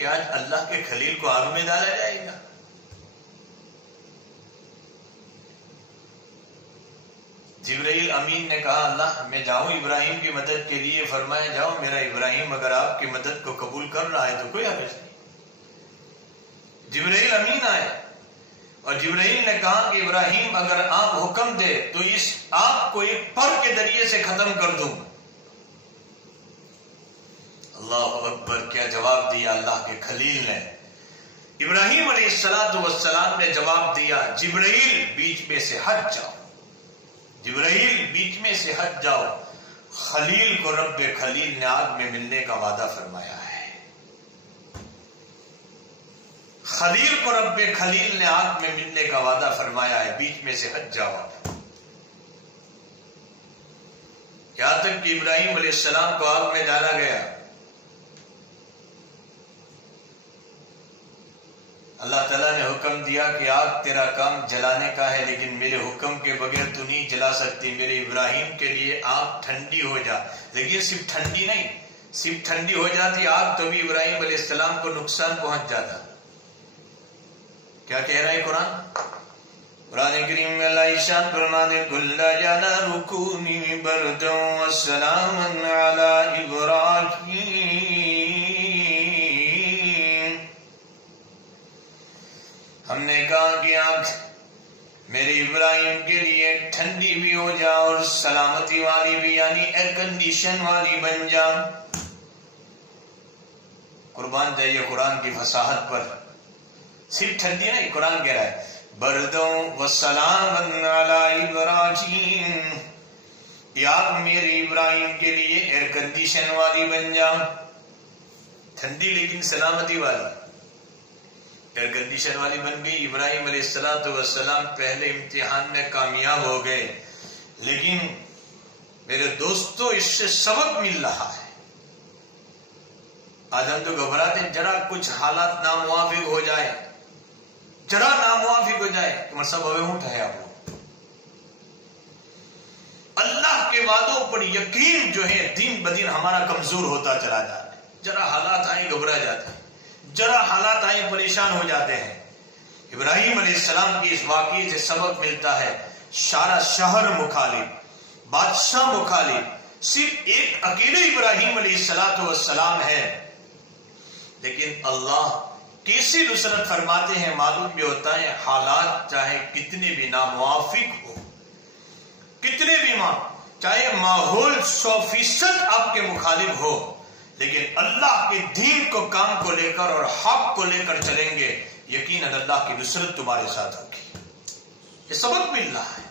کہ آج اللہ کے خلیل کو آگ میں ڈالا جائے گا؟ جبرائیل امین نے کہا اللہ میں جاؤں ابراہیم کی مدد کے لیے؟ فرمایا جاؤ، میرا ابراہیم اگر آپ کی مدد کو قبول کر رہا ہے تو کوئی حرج نہیں۔ جبرائیل امین آئے اور جبرائیل نے کہا کہ ابراہیم اگر آپ حکم دے تو اس آگ کو ایک پر کے ذریعے سے ختم کر دوں۔ اللہ اکبر! کیا جواب دیا اللہ کے خلیل نے؟ ابراہیم علیہ السلام نے جواب دیا جبرائیل بیچ میں سے ہٹ جاؤ، جبرائیل بیچ میں سے ہٹ جاؤ۔ خلیل کو رب خلیل نے آگ میں ملنے کا وعدہ فرمایا ہے، خلیل کو رب خلیل نے آگ میں ملنے کا وعدہ فرمایا ہے، بیچ میں سے ہٹ جاؤ۔ یہاں تک کہ ابراہیم علیہ السلام کو آگ میں ڈالا گیا۔ اللہ تعالیٰ نے حکم دیا کہ آگ تیرا کام جلانے کا ہے، لیکن میرے حکم کے بغیر تو نہیں جلا سکتی۔ میرے ابراہیم کے لیے آگ ٹھنڈی ہو جا، لیکن صرف ٹھنڈی نہیں، صرف ٹھنڈی ہو جاتی آگ تو بھی ابراہیم علیہ السلام کو نقصان پہنچ جاتا۔ کیا کہہ رہا ہے قرآن؟ قرآن کریم میں اللہ ارشاد فرماتے کل جانا رکونی بردا وسلاما علی ابراہیم، ہم نے کہا کہ آگ میرے ابراہیم کے لیے ٹھنڈی بھی ہو جا اور سلامتی والی بھی، یعنی ایئر کنڈیشن والی بن جا۔ قربان جائیے قرآن کی فصاحت پر، صرف ٹھنڈی نہیں، قرآن کہہ رہا ہے بردوں وسلاما علی ابراہیم، یا میرے ابراہیم کے لیے ایئر کنڈیشن والی بن جا، ٹھنڈی لیکن سلامتی والی۔ ایئر کنڈیشن والی بن گئی۔ ابراہیم علیہ السلام پہلے امتحان میں کامیاب ہو گئے، لیکن میرے دوستو اس سے سبق مل رہا ہے۔ آج ہم تو گھبراتے ہیں، ذرا کچھ حالات ناموافق ہو جائے، ذرا ناموافق ہو جائے کہ مطلب ہوئے اٹھائے آپ لوگ۔ اللہ کے وعدوں پر یقین جو ہے دن بدن ہمارا کمزور ہوتا چلا جاتا ہے۔ ذرا حالات آئے گھبرا جاتے ہیں، ذرا حالات آئے پریشان ہو جاتے ہیں۔ ابراہیم علیہ السلام کی اس واقعے سے سبق ملتا ہے، سارا شہر مخالف، بادشاہ مخالف، صرف ایک اکیلے ابراہیم علیہ السلام ہے، لیکن اللہ کیسے نصرت فرماتے ہیں معلوم بھی ہوتا ہے۔ حالات چاہے کتنے بھی ناموافق ہو، کتنے بھی چاہے ماحول 100% آپ کے مخالف ہو، لیکن اللہ کے دین کو کام کو لے کر اور حق کو لے کر چلیں گے، یقیناً اللہ کی نصرت تمہارے ساتھ ہوگی۔ یہ سبق مل رہا ہے۔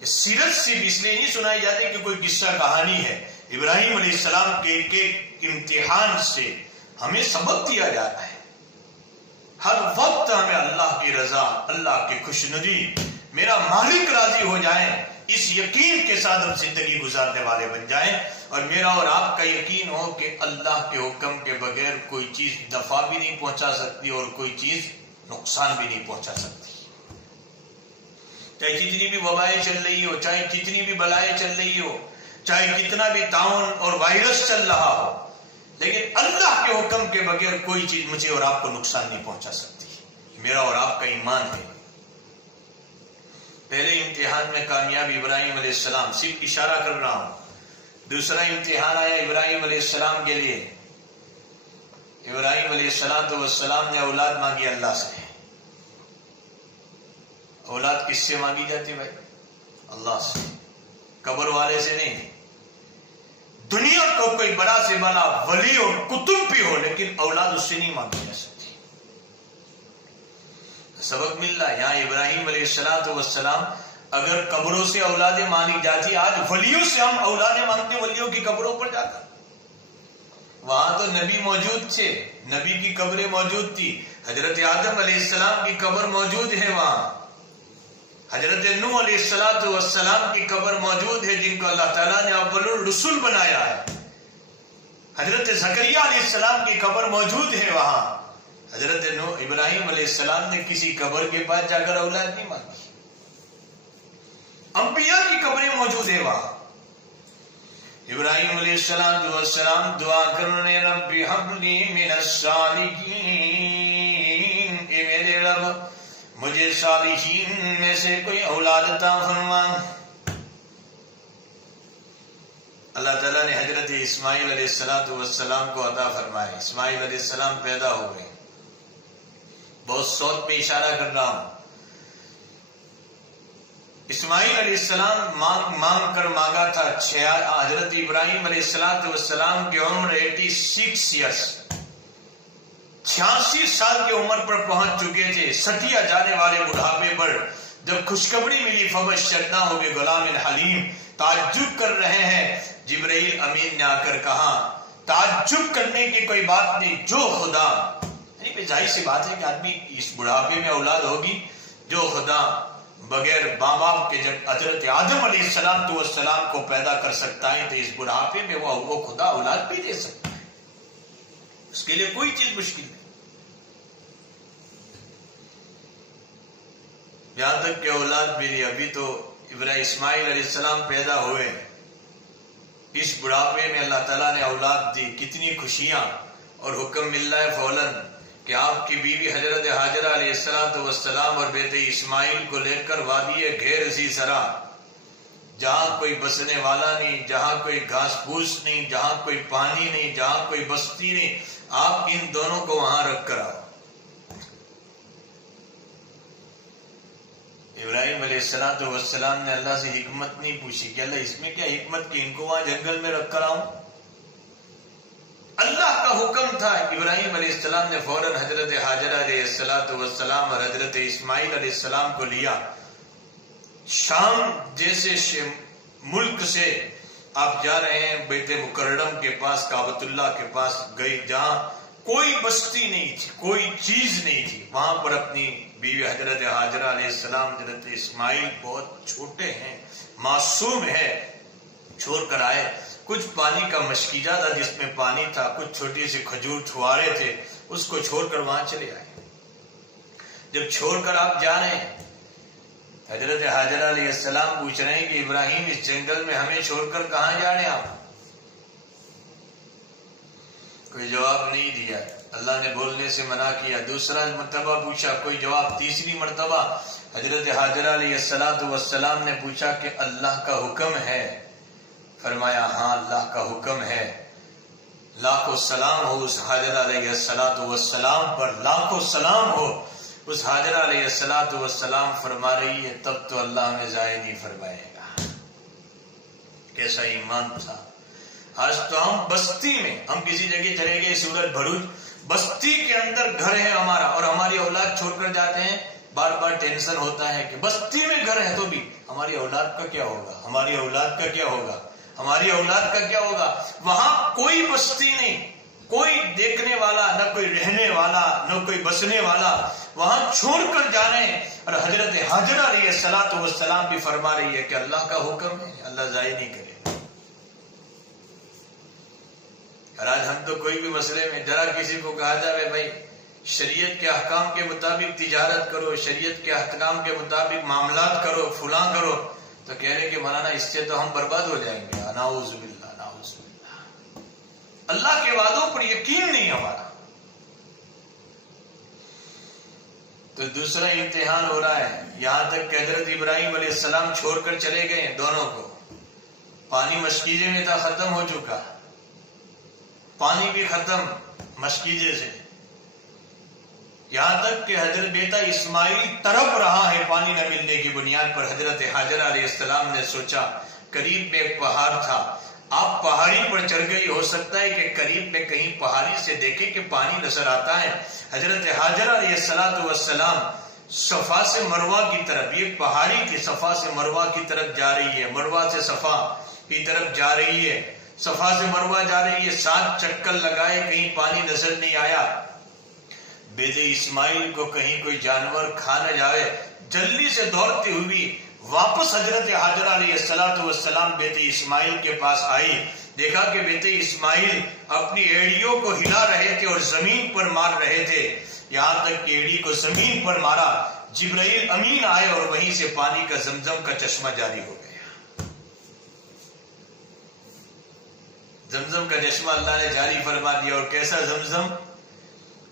یہ سیرت صرف اس لیے نہیں سنائی جاتی کہ کوئی قصہ کہانی ہے، ابراہیم علیہ السلام کے ایک امتحان سے ہمیں سبق دیا جاتا ہے۔ ہر وقت ہمیں اللہ کی رضا، اللہ کی خوشنودی، میرا مالک راضی ہو جائے، اس یقین کے ساتھ ہم زندگی گزارنے والے بن جائیں، اور میرا اور آپ کا یقین ہو کہ اللہ کے حکم کے بغیر کوئی چیز نفع بھی نہیں پہنچا سکتی اور کوئی چیز نقصان بھی نہیں پہنچا سکتی۔ چاہے جتنی بھی وبائیں چل رہی ہو، چاہے کتنی بھی بلائیں چل رہی ہو، چاہے کتنا بھی طاعون اور وائرس چل رہا ہو، لیکن اللہ کے حکم کے بغیر کوئی چیز مجھے اور آپ کو نقصان نہیں پہنچا سکتی۔ میرا اور آپ کا ایمان ہے۔ پہلے امتحان میں کامیاب ابراہیم علیہ السلام، صرف اشارہ کر رہا ہوں۔ دوسرا امتحان آیا ابراہیم علیہ السلام کے لیے۔ ابراہیم علیہ السلام نے اولاد مانگی اللہ سے۔ اولاد کس سے مانگی جاتی بھائی؟ اللہ سے، قبر والے سے نہیں۔ دنیا کو کوئی بڑا سے بڑا ولی اور کتب بھی ہو، لیکن اولاد اس سے نہیں مانگی جا سکتی۔ سبق مل رہا ہے یہاں۔ ابراہیم علیہ السلام اگر قبروں سے اولادیں مانگی جاتی، آج ولیوں سے ہم اولادیں مانگتے، ولیوں کی قبروں پر جاتا۔ وہاں تو نبی موجود تھے، نبی کی قبریں موجود تھی، حضرت آدم علیہ السلام کی قبر موجود ہے وہاں، حضرت نوح علیہ السلام کی قبر موجود ہے جن کو اللہ تعالیٰ نے اول الرسل بنایا ہے، حضرت زکریا علیہ السلام کی قبر موجود ہے وہاں۔ حضرت ابراہیم علیہ السلام نے کسی قبر کے پاس جا کر اولاد نہیں مانگی، انبیاء کی قبریں موجود ہیں وہاں۔ ابراہیم علیہ السلام دعا کرنے ربی حبلی من الصالحین، اے میرے رب مجھے صالحین میں سے کوئی اولاد عطا فرما۔ اللہ تعالیٰ نے حضرت اسماعیل علیہ السلام کو عطا فرمائے۔ اسماعیل علیہ السلام پیدا ہو گئے۔ بہت صوت میں اشارہ کر رہا ہوں۔ اسماعیل علیہ السلام مانگ کر مانگا تھا۔ حضرت ابراہیم علیہ السلام کی عمر 86 ایئرس، 86 سال کی عمر پر پہنچ چکے تھے۔ سٹیا جانے والے بڑھاپے پر جب خوشخبری ملی فبشرناہ بغلام حلیم، تعجب کر رہے ہیں، جبرائیل امین نے آ کر کہا تعجب کرنے کی کوئی بات نہیں، جو خدا، یعنی ظاہر سی بات ہے کہ آدمی اس بڑھاپے میں اولاد ہوگی، جو خدا بغیر ماں باپ کے جب حضرت آدم علیہ السلام کو پیدا کر سکتا ہے تو اس بڑھاپے میں وہ خدا اولاد بھی دے سکتا ہے۔ اس کے لیے کوئی چیز مشکل نہیں۔ یہاں تک کہ اولاد میری ابھی تو اسماعیل علیہ السلام پیدا ہوئے، اس بڑھاپے میں اللہ تعالیٰ نے اولاد دی، کتنی خوشیاں، اور حکم مل رہا ہے فوراً کہ آپ کی بیوی حضرت ہاجرہ علیہ السلام اور بیٹے اسماعیل کو لے کر وادی غیر ذی زرع، جہاں کوئی بسنے والا نہیں، جہاں کوئی گھاس پھوس نہیں، جہاں کوئی پانی نہیں، جہاں کوئی بستی نہیں، آپ ان دونوں کو وہاں رکھ کر آؤ۔ ابراہیم علیہ السلام نے اللہ سے حکمت نہیں پوچھی کہ اللہ اس میں کیا حکمت کہ ان کو وہاں جنگل میں رکھ کر آؤں؟ اللہ کا حکم تھا۔ ابراہیم علیہ السلام نے فوراً حضرت ہاجرہ علیہ السلام اور حضرت اسماعیل علیہ السلام کو لیا۔ شام جیسے ملک سے آپ جا رہے ہیں بیت مکرم کے پاس، کعبۃ اللہ کے پاس گئی، جہاں کوئی بستی نہیں تھی، کوئی چیز نہیں تھی، وہاں پر اپنی بیوی حضرت ہاجرہ علیہ السلام، حضرت اسماعیل بہت چھوٹے ہیں، معصوم ہے، چھوڑ کر آئے۔ کچھ پانی کا مشکیزہ تھا جس میں پانی تھا، کچھ چھوٹی سی کھجور چھوارے تھے، اس کو چھوڑ کر وہاں چلے آئے۔ جب چھوڑ کر آپ جا رہے ہیں، حضرت ہاجرہ علیہ السلام پوچھ رہے ہیں کہ ابراہیم اس جنگل میں ہمیں چھوڑ کر کہاں جا رہے ہیں آپ؟ کوئی جواب نہیں دیا، اللہ نے بولنے سے منع کیا۔ دوسرا مرتبہ پوچھا، کوئی جواب۔ تیسری مرتبہ حضرت ہاجرہ علیہ السلام نے پوچھا کہ اللہ کا حکم ہے؟ فرمایا ہاں اللہ کا حکم ہے۔ لاکھوں سلام ہو اس ہاجرہ علیہ السلام پر، لاکھوں سلام ہو اس ہاجرہ علیہ السلام۔ فرما رہی ہے تب تو اللہ ہمیں ضائع نہیں فرمائے گا۔ کیسا ایمان تھا۔ آج تو ہم بستی میں، ہم کسی جگہ چلے گئے، سورج بھروچ، بستی کے اندر گھر ہے ہمارا، اور ہماری اولاد چھوڑ کر جاتے ہیں، بار بار ٹینشن ہوتا ہے کہ بستی میں گھر ہے تو بھی ہماری اولاد کا کیا ہوگا، ہماری اولاد کا کیا ہوگا، ہماری اولاد کا کیا ہوگا۔ وہاں کوئی بستی نہیں، کوئی دیکھنے والا، نہ کوئی رہنے والا، نہ کوئی بسنے والا، وہاں چھوڑ کر جا رہے ہیں۔ اور حضرت ہاجرہ علیہ السلام بھی فرما رہی ہے کہ اللہ کا حکم ہے، اللہ ضائع نہیں کرے۔ اور آج ہم تو کوئی بھی مسئلے میں ذرا کسی کو کہا جائے بھائی شریعت کے احکام کے مطابق تجارت کرو، شریعت کے احکام کے مطابق معاملات کرو، فلاں کرو، تو کہہ رہے کہ مولانا اس سے تو ہم برباد ہو جائیں گے۔ نعوذ باللہ، نعوذ باللہ۔ اللہ کے وعدوں پر یقین نہیں ہمارا۔ تو دوسرا امتحان ہو رہا ہے، یہاں تک کہ حضرت ابراہیم علیہ السلام چھوڑ کر چلے گئے دونوں کو۔ پانی مشکیزے میں تھا، ختم ہو چکا، پانی بھی ختم مشکیزے سے، یہاں تک کہ حضرت بیٹا اسماعیل تڑپ رہا ہے پانی نہ ملنے کی بنیاد پر۔ حضرت ہاجرہ علیہ السلام نے سوچا، قریب میں ایک پہاڑ تھا، آپ پہاڑی پر چڑھ گئی، ہو سکتا ہے کہ قریب میں کہیں پہاڑی سے دیکھے کہ پانی نظر آتا ہے۔ حضرت ہاجرہ علیہ السلام صفا سے مروہ کی طرف، یہ پہاڑی کی صفا سے مروہ کی طرف جا رہی ہے، مروہ سے صفا کی طرف جا رہی ہے، صفا سے مروہ جا رہی ہے، 7 چکر لگائے، کہیں پانی نظر نہیں آیا۔ بیٹے اسماعیل کو کہیں کوئی جانور کھا نہ جائے، جلدی سے دوڑتی ہوئی واپس حضرت ہاجرہ علیہ السلام بیٹے اسماعیل کے پاس آئی۔ دیکھا کہ بیٹے اسماعیل اپنی ایڑیوں کو ہلا رہے تھے اور زمین پر مار رہے تھے، یہاں تک کہ ایڑی کو زمین پر مارا، جبرائیل امین آئے اور وہیں سے پانی کا زمزم کا چشمہ جاری ہو گیا۔ زمزم کا چشمہ اللہ نے جاری فرما دیا. اور کیسا زمزم؟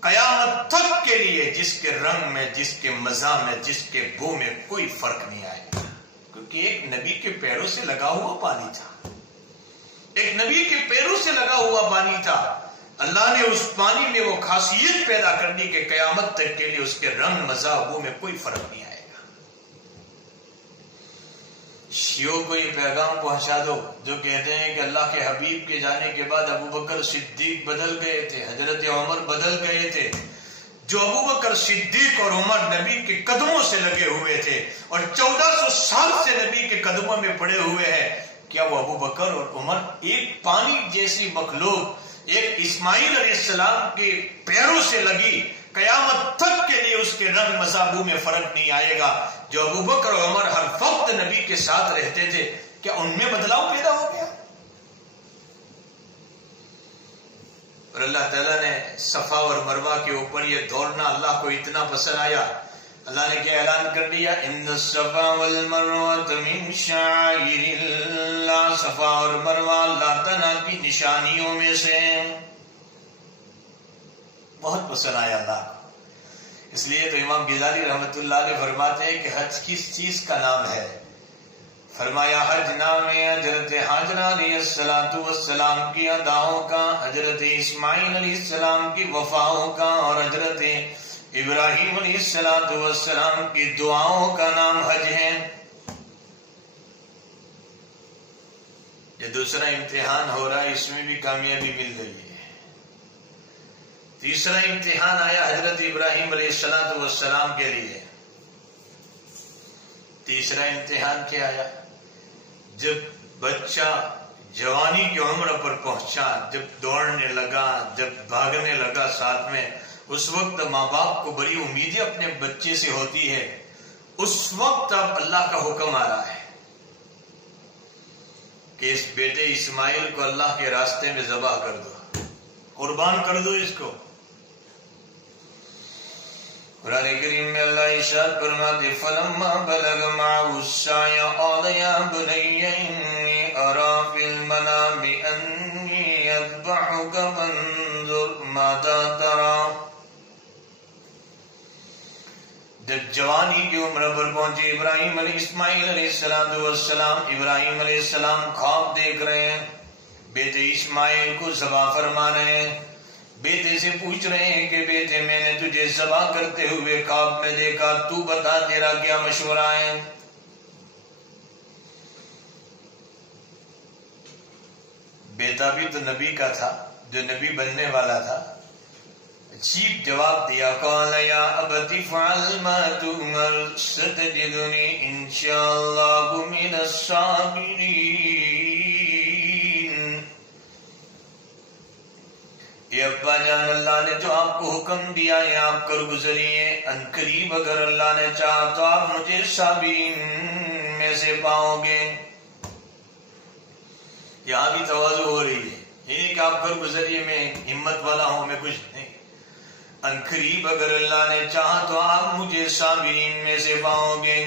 قیامت تک کے لیے جس کے رنگ میں، جس کے مزہ میں، جس کے بو میں کوئی فرق نہیں آئے گا، کیونکہ ایک نبی کے پیروں سے لگا ہوا پانی تھا. ایک نبی کے پیروں سے لگا ہوا پانی تھا. اللہ نے اس پانی میں وہ خاصیت پیدا کر دی کہ قیامت تک کے لیے اس کے رنگ، مزہ، بو میں کوئی فرق نہیں آئے گا. شیعوں کو یہ پیغام پہنچا دو جو کہتے ہیں کہ اللہ کے حبیب کے جانے کے بعد ابو بکر صدیق بدل گئے تھے، حضرت عمر بدل گئے تھے. جو ابو بکر صدیق اور عمر نبی کے قدموں سے لگے ہوئے تھے اور 1400 سال سے نبی کے قدموں میں پڑے ہوئے ہیں، کیا وہ ابو بکر اور عمر ایک پانی جیسی مخلوق، ایک اسماعیل علیہ السلام کے پیروں سے لگی، قیامت تک کے لیے اس کے رنگ مذہبوں میں فرق نہیں آئے گا؟ جو ابو بکر اور عمر ہر وقت نبی کے ساتھ رہتے تھے، کیا ان میں بدلاؤ پیدا ہو گیا؟ اور اللہ تعالیٰ نے صفا اور مروہ کے اوپر یہ دوڑنا اللہ کو اتنا پسند آیا، اللہ نے کیا اعلان کر دیا؟ ان الصفا والمروۃ من شعائر اللہ. صفا اور مروہ اللہ تعالیٰ کی نشانیوں میں سے. بہت پسند آیا اللہ کو. اس لیے تو امام غزالی رحمۃ اللہ علیہ فرماتے ہیں کہ حج کس چیز کا نام ہے؟ فرمایا حج نام ہے حضرت حاجرہ علیہ السلام کی اداؤں کا، حضرت اسماعیل علیہ السلام کی وفاؤں کا، اور حضرت ابراہیم علیہ السلام کی دعاؤں کا نام حج ہے. یہ دوسرا امتحان ہو رہا ہے، اس میں بھی کامیابی مل گئی ہے. تیسرا امتحان آیا حضرت ابراہیم علیہ السلام کے لیے. تیسرا امتحان کیا آیا؟ جب بچہ جوانی کی عمر پر پہنچا، جب دوڑنے لگا، جب بھاگنے لگا ساتھ میں، اس وقت ماں باپ کو بڑی امیدیں اپنے بچے سے ہوتی ہے. اس وقت اب اللہ کا حکم آ رہا ہے کہ اس بیٹے اسماعیل کو اللہ کے راستے میں ذبح کر دو، قربان کر دو اس کو. قرآن کریم میں اللہ ارشاد فرماتے فلما بلغ معه السعي قال يا بني إني أرى في المنام أني أذبحك فانظر ماذا ترى. جب جوانی کی عمر پر پہنچے ابراہیم اسماعیل علیہ السلام، ابراہیم علیہ السلام خواب دیکھ رہے ہیں، بیٹے اسماعیل کو ذبح فرما رہے ہیں. بیٹے سے پوچھ رہے ہیں کہ بیٹے میں نے تجھے ذبح کرتے ہوئے خواب میں دیکھا، تو بتا تیرا کیا مشورہ ہے؟ بیٹا بھی تو نبی کا تھا، جو نبی بننے والا تھا. عجیب جواب دیا، قال یا ابت افعل ما تؤمر ستجدنی انشاءاللہ من الصابرین. یہ ابا جان، اللہ نے جو آپ کو حکم دیا ہے آپ کر گزریے، ان قریب اگر اللہ نے چاہا تو آپ مجھے صابرین میں سے پاؤ گے. یہاں بھی تواضع ہو رہی ہے، یہ نہیں کہ آپ کر گزریے میں ہمت والا ہوں، میں کچھ نہیں. ان قریب اگر اللہ نے چاہا تو آپ مجھے صابرین میں سے پاؤ گے.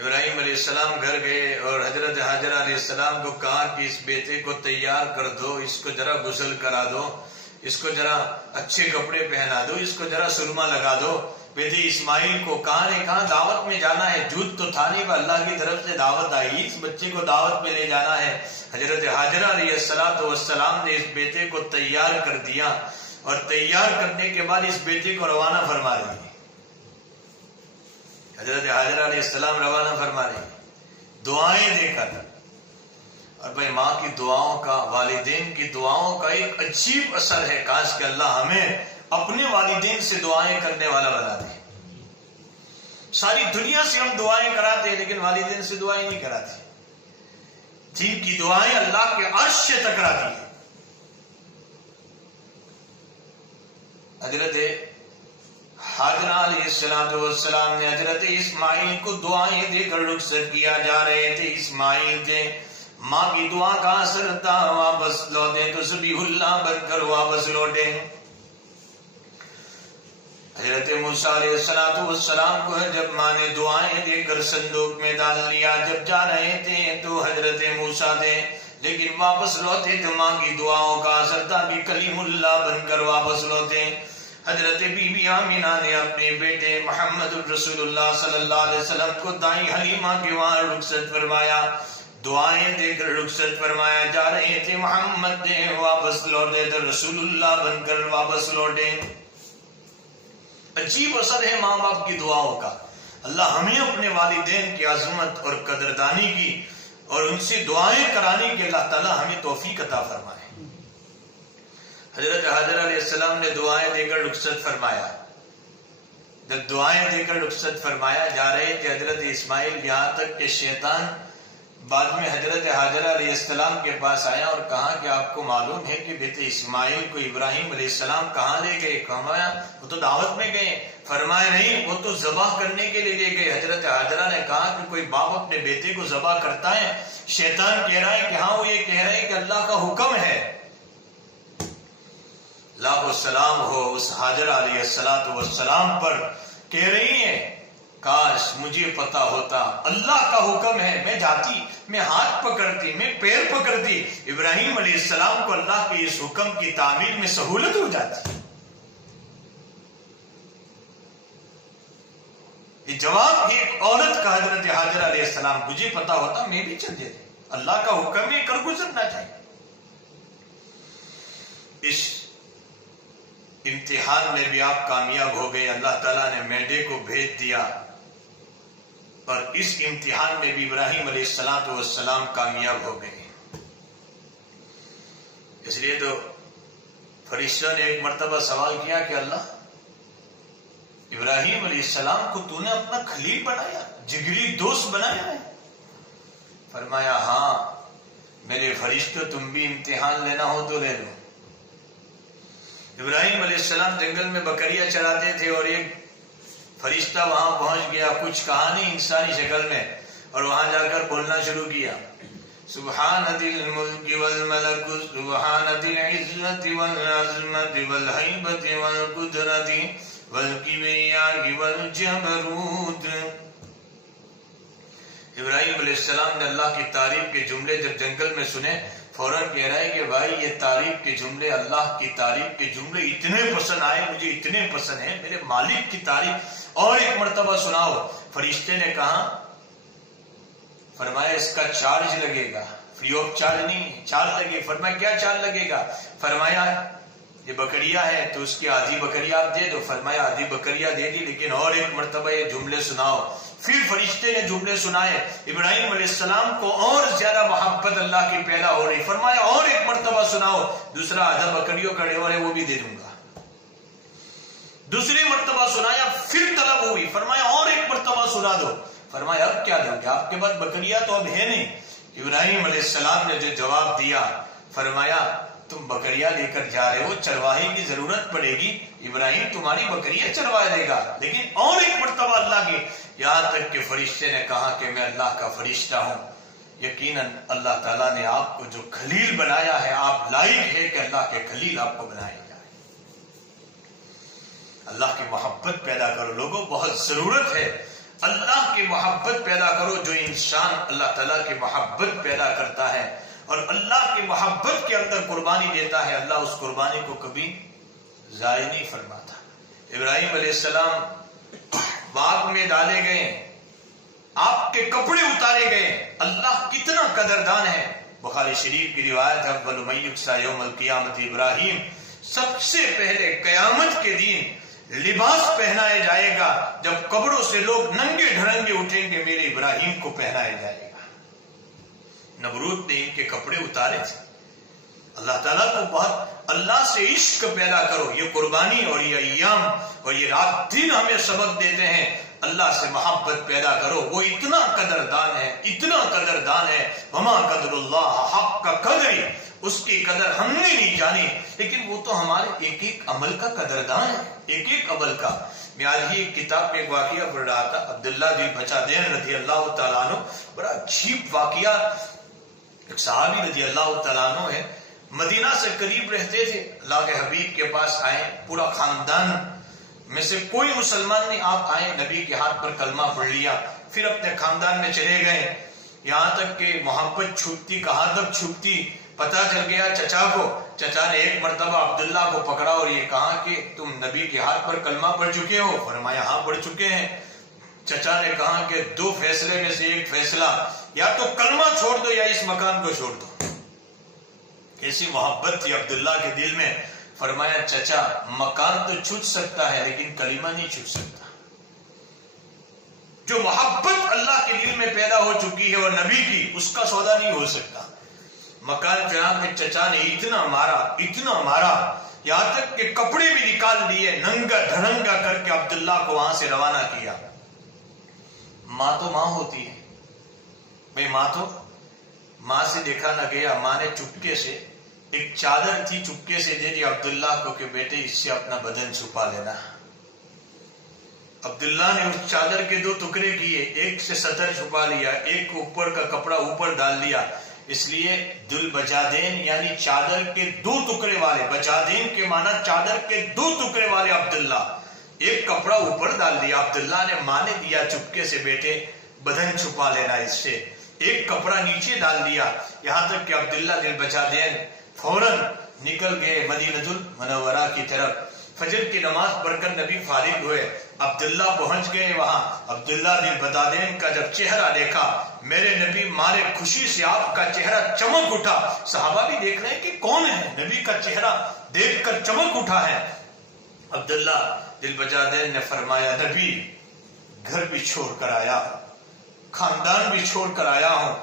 ابراہیم علیہ السلام گھر گئے اور حضرت حاجرہ علیہ السلام کو کہا کہ اس بیٹے کو تیار کر دو، اس کو ذرا غسل کرا دو، اس کو ذرا اچھے کپڑے پہنا دو، اس کو ذرا سرما لگا دو. بیٹے اسماعیل کو کہاں دعوت میں جانا ہے، جھوٹ تو تھا نہیں، پر اللہ کی طرف سے دعوت آئی، اس بچے کو دعوت میں لے جانا ہے. حضرت حاجرہ علیہ السلام نے اس بیٹے کو تیار کر دیا، اور تیار کرنے کے بعد اس بیٹے کو روانہ فرما رہی ہے. حضرت حاجرہ علیہ السلام روانہ فرما رہے ہیں دعائیں دے کر. اور بھائی ماں کی دعاؤں کا، والدین کی دعاؤں کا ایک عجیب اثر ہے. کاش کہ اللہ ہمیں اپنے والدین سے دعائیں کرنے والا بنا دے. ساری دنیا سے ہم دعائیں کراتے ہیں لیکن والدین سے دعائیں نہیں کراتے، جن کی دعائیں اللہ کے عرش سے ٹکراتی ہیں. حضرت حاجرہ علیہ السلام نے حضرت اسماعیل کو دعائیں دے کر رخصت کیا. جا رہے تھے اسماعیل تھے، ماں کی دعا کا اثر تھا، واپس لوٹے تو ذبیح اللہ بن کر واپس لوٹے. حضرت موسیٰ علیہ السلام کو جب ماں نے دعائیں دے کر صندوق میں ڈال لیا، جب جا رہے تھے تو حضرت موسیٰ تھے لیکن واپس لوٹے تو ماں کی دعاؤں کا اثر تھا بھی کلیم اللہ بن کر واپس لوٹے. حضرت بی بی آمینہ نے اپنے بیٹے محمد الرسول اللہ صلی اللہ علیہ وسلم کو دائیں حلیمہ کے وہاں رخصت فرمایا، دعائیں دے کر رخصت فرمایا. جا رہے تھے محمد نے واپس لوٹے تو رسول اللہ بن کر واپس لوٹے. عجیب اثر ہے ماں باپ کی دعاؤں کا. اللہ ہمیں اپنے والدین کی عظمت اور قدردانی کی اور ان سے دعائیں کرانے کی اللہ تعالیٰ ہمیں توفیق عطا فرمائے. حضرت حاجر علیہ السلام نے دعائیں دے کر رخصت فرمایا. جب دعائیں دے کر رخصت فرمایا جا رہے تھے حضرت اسماعیل، یہاں تک کہ شیطان بعد میں حضرت حاجر علیہ السلام کے پاس آیا اور کہا کہ آپ کو معلوم ہے کہ بیٹے اسماعیل کو ابراہیم علیہ السلام کہاں لے گئے؟ فرمایا وہ تو دعوت میں گئے. فرمایا نہیں، وہ تو ذبح کرنے کے لیے لے گئے. حضرت حاجرہ نے کہا کہ کوئی باپ اپنے بیٹے کو ذبح کرتا ہے؟ شیطان کہہ رہا ہے کہ ہاں، وہ یہ کہہ رہے ہیں کہ اللہ کا حکم ہے. لاکھ السلام ہو اس حاجر علیہ السلام پر، کہہ رہی ہیں کاش مجھے پتا ہوتا اللہ کا حکم ہے، میں جاتی، میں ہاتھ پکڑتی، میں پیر پکڑتی، ابراہیم علیہ السلام کو اللہ کے اس حکم کی تعمیل میں سہولت ہو جاتی. یہ جواب ایک عورت کا حضرت حاجر علیہ السلام، مجھے پتا ہوتا میں بھی چل جاتی، اللہ کا حکم ہے، کر گزرنا چاہیے. اس امتحان میں بھی آپ کامیاب ہو گئے. اللہ تعالیٰ نے میڈے کو بھیج دیا اور اس امتحان میں بھی ابراہیم علیہ السلام کامیاب ہو گئے. اس لیے تو فرشتوں نے ایک مرتبہ سوال کیا کہ اللہ، ابراہیم علیہ السلام کو تو نے اپنا خلیل بنایا، جگری دوست بنایا ہے؟ فرمایا ہاں میرے فرشتوں، تم بھی امتحان لینا ہو تو لے لو. ابراہیم علیہ السلام جنگل میں بکریاں چراتے تھے اور ایک فرشتہ وہاں پہنچ گیا، کچھ کہا نہیں انسانی شکل میں، اور وہاں جا کر بولنا شروع کیا، سبحان ذی الملک والملک، سبحان ذی العزت والعظمت والہیبت والقدرت والکبریاء والجبروت. ابراہیم علیہ السلام نے اللہ کی تعریف کے جملے جب جنگل میں سنے، فوراً کہہ رہا ہے کہ بھائی یہ تعریف کے جملے، اللہ کی تعریف کے جملے اتنے پسند آئے مجھے، اتنے پسند ہیں، میرے مالک کی تعریف اور ایک مرتبہ سناؤ. فرشتے نے کہا، فرمایا اس کا چارج لگے گا، فری آف چارج نہیں، چارج لگے. فرمایا کیا چارج لگے گا؟ فرمایا یہ بکریاں ہے تو اس کی آدھی بکریاں آپ دے دو. فرمایا آدھی بکریاں دے دی، لیکن اور ایک مرتبہ یہ جملے سناؤ. پھر فرشتے نے جملے سنائے. ابراہیم علیہ السلام کو اور زیادہ محبت اللہ کی پیدا ہو رہی. فرمایا اور ایک مرتبہ سناؤ. دوسرا آدھا بکریوں کا ڈیور ہے وہ بھی دے دوں گا. دوسری مرتبہ سنایا، پھر طلب ہوئی. فرمایا اور ایک مرتبہ سنا دو. فرمایا اب کیا دوں گے، آپ کے بعد بکریاں تو اب ہے نہیں. ابراہیم علیہ السلام نے جو جواب دیا، فرمایا تم بکریاں لے کر جا رہے ہو، چرواہے کی ضرورت پڑے گی، ابراہیم تمہاری بکریاں چروا دے گا. لیکن اور ایک مرتبہ اللہ کی، یہاں تک کہ فرشتے نے کہا کہ میں اللہ کا فرشتہ ہوں. یقیناً اللہ تعالیٰ نے آپ کو جو خلیل بنایا ہے، آپ لائق ہے کہ اللہ کے خلیل آپ کو بنائے جائے. اللہ کی محبت پیدا کرو لوگوں، بہت ضرورت ہے. اللہ کی محبت پیدا کرو. جو انسان اللہ تعالیٰ کی محبت پیدا کرتا ہے اور اللہ کی محبت کے اندر قربانی دیتا ہے، اللہ اس قربانی کو کبھی ضائع نہیں فرماتا. ابراہیم علیہ السلام باغ میں ڈالے گئے، آپ کے کپڑے اتارے گئے. اللہ کتنا قدردان ہے. بخاری شریف کی روایت ہے، اول من یکسا یوم القیامت ابراہیم، سب سے پہلے قیامت کے دن لباس پہنایا جائے گا. جب قبروں سے لوگ ننگے ڈھرنگے اٹھیں گے، میرے ابراہیم کو پہنایا جائے گا. نمرود نے ان کے کپڑے اتارے تھے. اللہ تعالیٰ کو بہت، اللہ سے عشق پیدا کرو. یہ قربانی اور یہ ایام اور یہ رات دن ہمیں سبق دیتے ہیں. اللہ سے محبت پیدا کرو. وہ اتنا قدردان ہے، اتنا قدردان ہے. وما قدر اللہ حق کا قدر، اس کی قدر ہم نے نہیں جانی، لیکن وہ تو ہمارے ایک ایک عمل کا قدردان ہے، ایک ایک عمل کا. میں آج ہی ایک کتاب میں ایک واقعہ پڑھ رہا تھا، عبداللہ بن بچادین رضی اللہ تعالیٰ عنہ. بڑا عجیب واقعہ. ایک صحابی رضی اللہ تعالیٰ عنہ ہے، مدینہ سے قریب رہتے تھے. اللہ کے حبیب کے پاس آئے، پورا خاندان میں سے کوئی مسلمان نہیں، آپ آئے، نبی کے ہاتھ پر کلمہ پڑھ لیا، پھر اپنے خاندان میں چلے گئے. یہاں تک کہ محبت چھپتی کہاں تک چھپتی پتا چل گیا چچا کو. چچا نے ایک مرتبہ عبداللہ کو پکڑا اور یہ کہا کہ تم نبی کے ہاتھ پر کلمہ پڑھ چکے ہو؟ فرمایا ہاں پڑھ چکے ہیں. چچا نے کہا کہ دو فیصلے میں سے ایک فیصلہ، یا تو کلمہ چھوڑ دو یا اس مکان کو چھوڑ دو. کیسی محبت تھی عبداللہ کے دل میں. فرمایا چچا مکان تو چھوٹ سکتا ہے لیکن کلمہ نہیں چھوٹ سکتا. جو محبت اللہ کے دل میں پیدا ہو چکی ہے اور نبی کی، اس کا سودا نہیں ہو سکتا. مکان پہ آ کے چچا نے اتنا مارا یہاں تک کہ کپڑے بھی نکال لیے، ننگا دھڑنگا کر کے عبداللہ کو وہاں سے روانہ کیا. ماں تو ماں ہوتی ہے بھئی، ماں سے دیکھا نہ گیا. ماں نے چپکے سے ایک چادر تھی چپکے سے دے دی عبداللہ کو کہ بیٹے اس سے اپنا بدن چھپا لینا. عبداللہ نے اس چادر کے دو ٹکڑے کیے، ایک سے سطر چھپا لیا، ایک اوپر کا کپڑا اوپر ڈال دیا. اس لیے دل بجادین یعنی چادر کے دو ٹکڑے والے، بجادین کے معنی چادر کے دو ٹکڑے والے عبداللہ. ایک کپڑا اوپر ڈال دیا عبداللہ نے، ماں نے دیا چپکے سے بیٹے بدن چھپا لینا اس سے. ایک کپڑا نیچے ڈال دیا، یہاں تک کہ عبداللہ دل بجادین فوراً نکل گئے مدینہ المنورہ کی طرف. فجر کی نماز پڑھ کر نبی فارغ ہوئے، عبداللہ پہنچ گئے وہاں. عبداللہ دل بجادین کا جب چہرہ دیکھا، میرے نبی مارے خوشی سے آپ کا چہرہ چمک اٹھا. صحابہ بھی دیکھ رہے ہیں کہ کون ہے، نبی کا چہرہ دیکھ کر چمک اٹھا ہے. عبداللہ دل بجادین نے فرمایا نبی گھر بھی چھوڑ کر آیا، خاندان بھی چھوڑ کر آیا ہوں.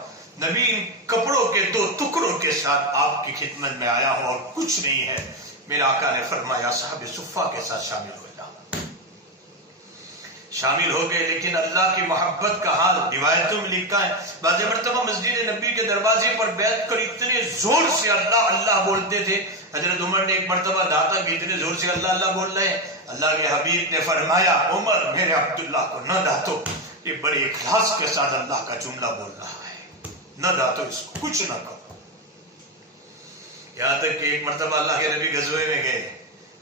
نبی ان کپڑوں کے دو ٹکڑوں کے ساتھ آپ کی خدمت میں آیا ہوں اور کچھ نہیں ہے. میرے آقا نے فرمایا صحابہ صفہ کے ساتھ شامل ہو جاؤ. شامل ہو گئے، لیکن اللہ کی محبت کا حال روایتوں میں لکھا ہے بعض مرتبہ مسجد نبی کے دروازے پر بیٹھ کر اتنے زور سے اللہ اللہ بولتے تھے. حضرت عمر نے ایک مرتبہ داتا کہ اتنے زور سے اللہ اللہ بول رہے ہیں. اللہ کے حبیب نے فرمایا عمر میرے عبداللہ کو نہ ڈانٹو، یہ بڑے اخلاص کے ساتھ اللہ کا جملہ بول رہا ہے، نہ ڈانٹو اس کو، کچھ نہ کہو. یہاں تک کہ ایک مرتبہ اللہ کے نبی غزوے میں گئے،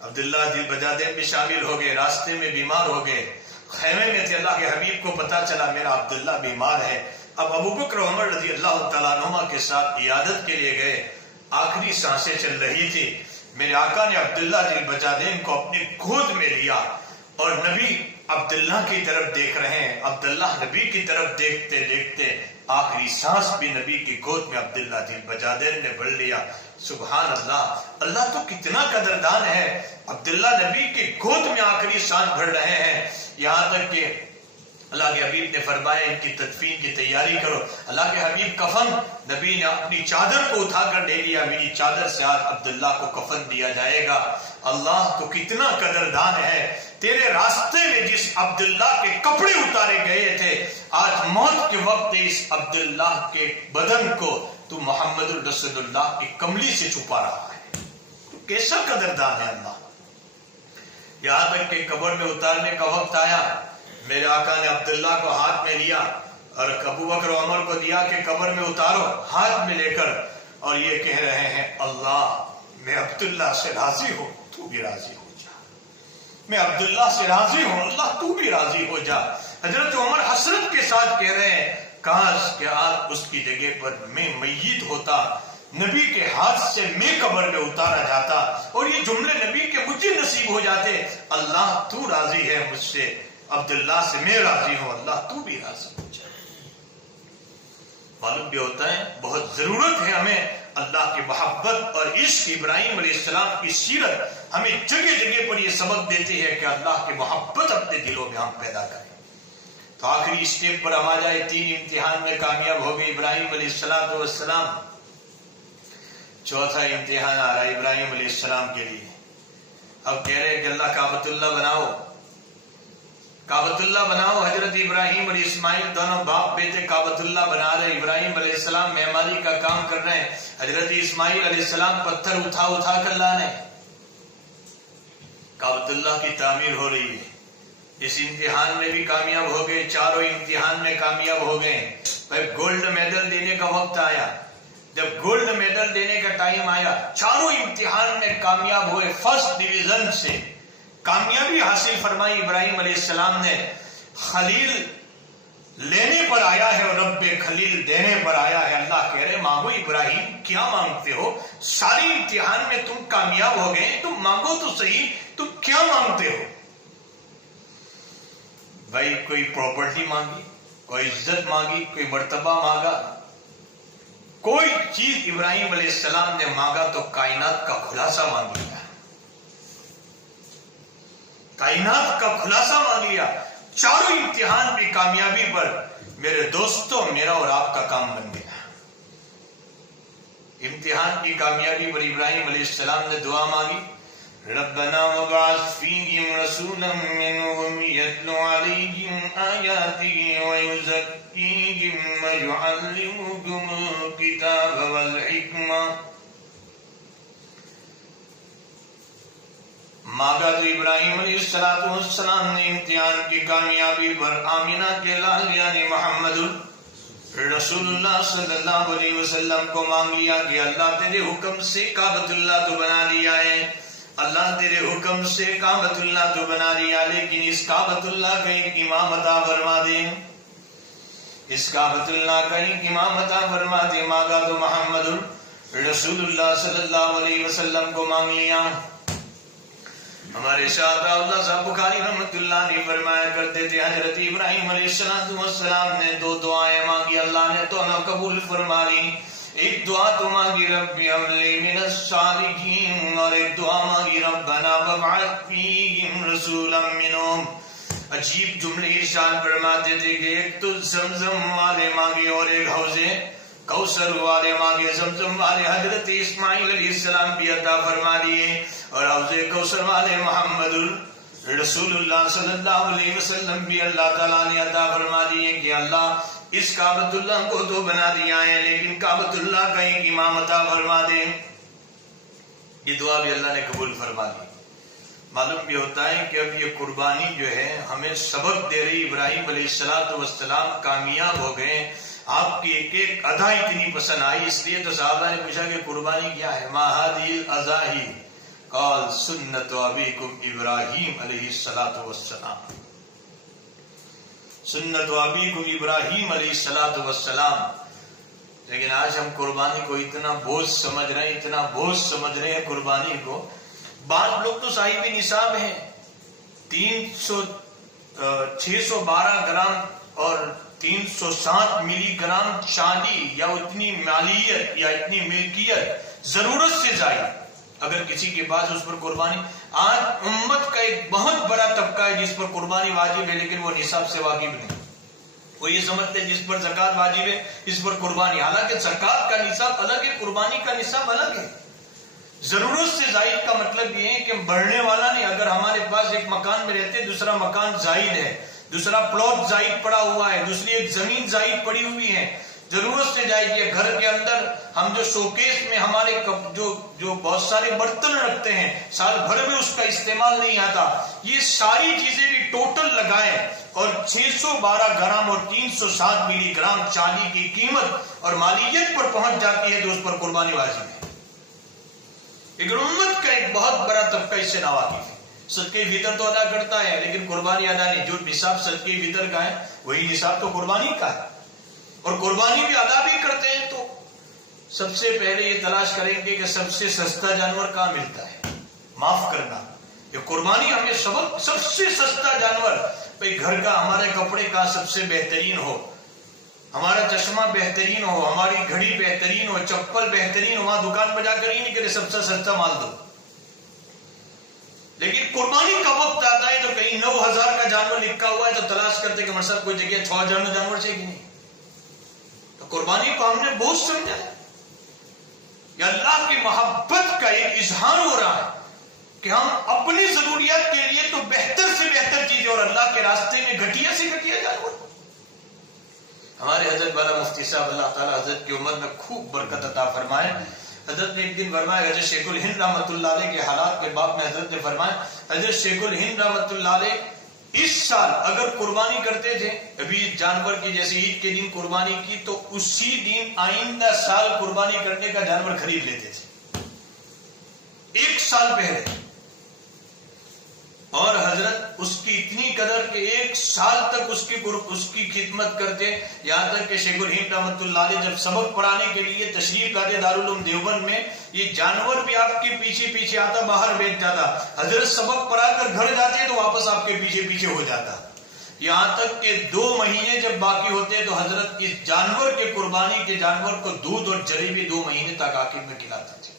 عبداللہ دل بجادین بھی شامل ہو گئے، راستے میں بیمار ہو گئے، خیمے میں تھے. اللہ کے حبیب کو پتا چلا میرا عبداللہ بیمار ہے. اب ابو بکر و عمر رضی اللہ تعالیٰ عنہما کے ساتھ عیادت کے لیے گئے. آخری سانسیں چل رہی تھی. میرے آقا نے عبداللہ دل بجادین کو اپنی گود میں لیا اور نبی عبداللہ کی طرف دیکھ رہے ہیں. عبداللہ نبی کی طرف دیکھتے دیکھتے آخری سانس بھی نبی کی گود میں عبداللہ دل بجادین نے بھر لیا. سبحان اللہ، اللہ تو کتنا قدردان ہے. عبداللہ نبی کی گود میں آخری سانس بھر رہے ہیں. یہاں تک کہ اللہ کے حبیب نے فرمایا ان کی تدفین کی تیاری کرو. اللہ کے حبیب کفن، نبی نے اپنی چادر کو اٹھا کر دے دیا، میری چادر سے آج عبداللہ کو کفن دیا جائے گا. اللہ تو کتنا قدردان ہے. تیرے راستے میں جس عبداللہ کے کپڑے اتارے گئے تھے، آج موت کے وقت اس عبداللہ کے بدن کو تو محمد الرسول اللہ کی کملی سے چھپا رہا ہے. کیسا قدردان ہے اللہ. یہاں تک کہ قبر میں اتارنے کا وقت آیا، میرے آقا نے عبداللہ کو ہاتھ میں لیا اور ابو بکر و عمر کو دیا کہ قبر میں اتارو، ہاتھ میں لے کر، اور یہ کہہ رہے ہیں اللہ میں عبداللہ سے راضی ہوں، تو بھی راضی ہو جا. میں عبداللہ سے راضی ہوں، اللہ تو بھی راضی ہو جا. حضرت عمر حسرت کے ساتھ کہہ رہے ہیں کاش کہ آج اس کی جگہ پر میں میت ہوتا، نبی کے ہاتھ سے میں قبر میں اتارا جاتا اور یہ جملے نبی کے مجھے نصیب ہو جاتے. اللہ تو راضی ہے مجھ سے، عبداللہ سے میں راضی ہوں، اللہ تو بھی راضی ہو جائے. معلوم بھی ہوتا ہے بہت ضرورت ہے ہمیں اللہ کی محبت اور عشق. ابراہیم علیہ السلام کی سیرت ہمیں جگہ جگہ پر یہ سبق دیتی ہے کہ اللہ کی محبت اپنے دلوں میں ہم پیدا کریں. تو آخری اسٹیپ پر ہم آ جائے. 3 امتحان میں کامیاب ہو گئے ابراہیم علیہ السلام. چوتھا امتحان آ رہا ہے ابراہیم علیہ السلام کے لیے. اب کہہ رہے کہ اللہ کعبۃ اللہ بناؤ، کعبۃ اللہ بناؤ. حضرت ابراہیم اور اسماعیل دونوں باپ بیٹے کعبۃ اللہ بنا رہے. ابراہیم علیہ السلام معماری کا کام کر رہے ہیں، حضرت اسماعیل علیہ السلام پتھر اٹھا اٹھا کر لا رہے ہیں. کعبۃ اللہ کی تعمیر ہو رہی ہے. اس امتحان میں بھی کامیاب ہو گئے، چاروں امتحان میں کامیاب ہو گئے. بھائی گولڈ میڈل دینے کا وقت آیا. جب گولڈ میڈل دینے کا ٹائم آیا، چاروں امتحان میں کامیاب ہوئے. فرسٹ ڈویژن سے کامیابی حاصل فرمائی ابراہیم علیہ السلام نے. خلیل لینے پر آیا ہے اور رب خلیل دینے پر آیا ہے. اللہ کہہ رہے مانگو ابراہیم کیا مانگتے ہو؟ ساری امتحان میں تم کامیاب ہو گئے، تم مانگو تو صحیح، تم کیا مانگتے ہو؟ بھائی کوئی پراپرٹی مانگی، کوئی عزت مانگی، کوئی مرتبہ مانگا، کوئی چیز ابراہیم علیہ السلام نے مانگا تو کائنات کا خلاصہ مانگ لیا. کائنات کا خلاصہ مانگ لیا. چاروں امتحان میں کامیابی پر میرے دوستوں میرا اور آپ کا کام بن گیا. امتحان کی کامیابی پر ابراہیم علیہ السلام نے دعا مانگی، ربنا وابعث فیہم رسولا منہم یتلو علیہم آیاتہ ویزکیہم ویعلمہم الکتاب والحکمہ. مانگا تو ابراہیم علیہ السلام نے امتحان کی کامیابی پر آمینہ کے لال یعنی محمد رسول اللہ صلی اللہ علیہ وسلم کو مانگ لیا کہ اللہ تیرے حکم سے کعبۃ اللہ تو بنا لیا ہے، اللہ تیرے حکم سے کعبۃ اللہ تو بنا لیا، لیکن اس کعبۃ اللہ کا ایک امام عطا فرما دے، اس کعبۃ اللہ کا ایک امام عطا فرما دے. مانگا تو محمد رسول اللہ صلی اللہ علیہ وسلم کو مانگ لیا. ہمارے شاہ اللہ صاحب بخاری رحمت اللہ نے فرمایا کرتے تھے حضرت ابراہیم علیہ السلام نے دو دعائیں مانگی، اللہ نے تو نہ قبول فرما لی. ایک دعا تو مانگی رب ہب لی من الصالحین، اور ایک دعا مانگی ربنا وابعث فیہم رسولا منہم. عجیب جملے ارشاد فرماتے تھے کہ ایک تو زمزم والے مانگے اور ایک حوض کوثر والے مانگے. زمزم والے حضرت اسماعیل علیہ السلام بھی عطا فرما دیے، اور حوض کوثر والے محمد رسول اللہ صلی اللہ علیہ وسلم بھی اللہ تعالیٰ نے عطا فرما دیے کہ اللہ اس کعبۃ اللہ کو تو بنا دیا ہے، لیکن کعبۃ اللہ کا ایک امام عطا فرما دے. یہ دعا بھی اللہ نے قبول فرما دی. معلوم بھی ہوتا ہے کہ اب یہ قربانی جو ہے ہمیں سبق دے رہی. ابراہیم علیہ السلام کامیاب ہو گئے، آپ کی ایک ایک ادا اتنی پسند آئی، اس لیے تو صحابہ نے پوچھا کہ قربانی کیا ہے؟ ما ہذہ الاضاحی قال سنت ابیکم ابراہیم علیہ السلام. سنت ابیکم ابراہیم علیہ السلام. لیکن آج ہم قربانی کو اتنا بوجھ سمجھ رہے ہیں، اتنا بوجھ سمجھ رہے ہیں قربانی کو. بعض لوگ تو صاحب نصاب ہیں، 612 گرام اور 307 ملی گرام چاندی یا اتنی مالیت یا اتنی ملکیت ضرورت سے زائد اگر کسی کے پاس اس پر قربانی. آج امت کا ایک بہت بڑا طبقہ ہے جس پر قربانی واجب ہے لیکن وہ نصاب سے واقف نہیں. وہ یہ سمجھتے ہیں جس پر زکوٰۃ واجب ہے اس پر قربانی، حالانکہ زکوٰۃ کا نصاب الگ ہے، قربانی کا نصاب الگ ہے. ضرورت سے زائد کا مطلب یہ ہے کہ بڑھنے والا نہیں. اگر ہمارے پاس ایک مکان میں رہتے دوسرا مکان زائد ہے، دوسرا پلاٹ زائد پڑا ہوا ہے، دوسری ایک زمین زائد پڑی ہوئی ہے، ضرورت سے جائے گی. گھر کے اندر ہم جو شوکیس میں ہمارے جو بہت سارے برتن رکھتے ہیں سال بھر میں اس کا استعمال نہیں آتا، یہ ساری چیزیں بھی ٹوٹل لگائیں اور 612 گرام اور 307 ملی گرام چاندی کی قیمت اور مالیت پر پہنچ جاتی ہے تو اس پر قربانی واجب ہے. لیکن امت کا ایک بہت بڑا طبقہ اس سے ناواقف ہے. صدقے فطر تو ادا کرتا ہے لیکن قربانی ادا نہیں. جو نصاب صدقے فطر کا ہے وہی نصاب تو قربانی کا ہے، اور قربانی بھی ادا بھی کرتے ہیں تو سب سے پہلے یہ تلاش کریں گے کہ سب سے سستا جانور کہاں ملتا ہے. معاف کرنا، یہ قربانی ہمیں سب سے سستا جانور، بھئی گھر کا ہمارے کپڑے کا سب سے بہترین ہو، ہمارا چشمہ بہترین ہو، ہماری گھڑی بہترین ہو، چپل بہترین ہو، وہاں دکان پہ جا کر ہی نہیں کرے سب سے سستا مال دو. لیکن قربانی کا وقت آتا ہے تو کہیں 9,000 کا جانور لکھا ہوا ہے تو تلاش کرتے کہ مرسل کوئی جگہ 6,000 جانور سے کہ نہیں. تو قربانی کو ہم نے بہت سمجھا ہے. یہ اللہ کی محبت کا ایک اظہار ہو رہا ہے کہ ہم اپنی ضروریات کے لیے تو بہتر سے بہتر چیزیں اور اللہ کے راستے میں گھٹیا سے گھٹیا جانور. ہمارے حضرت والا مفتی صاحب اللہ تعالیٰ حضرت کی عمر میں خوب برکت عطا فرمائے. حضرت نے ایک دن فرمایا، حضرت شیخ الہند رحمۃ اللہ علیہ کے حالات کے باب میں حضرت نے فرمایا، حضرت شیخ الہند رحمۃ اللہ علیہ اس سال اگر قربانی کرتے تھے ابھی جانور کی جیسے عید کے دن قربانی کی تو اسی دن آئندہ سال قربانی کرنے کا جانور خرید لیتے تھے 1 سال پہلے. اور حضرت اس کی اتنی قدر کہ 1 سال تک اس کی خدمت کرتے، یہاں تک کہ شیخ الہند رحمۃ اللہ علیہ جب سبق پڑھانے کے لیے تشریف لاتے دارالعلوم دیوبند میں، یہ جانور بھی آپ کے پیچھے پیچھے آتا، باہر بیٹھ جاتا، حضرت سبق پڑھا کر گھر جاتے تو واپس آپ کے پیچھے پیچھے ہو جاتا، یہاں تک کہ 2 مہینے جب باقی ہوتے تو حضرت اس جانور کے قربانی کے جانور کو دودھ اور جلیبی 2 مہینے تک آخر میں کھلاتا تھا۔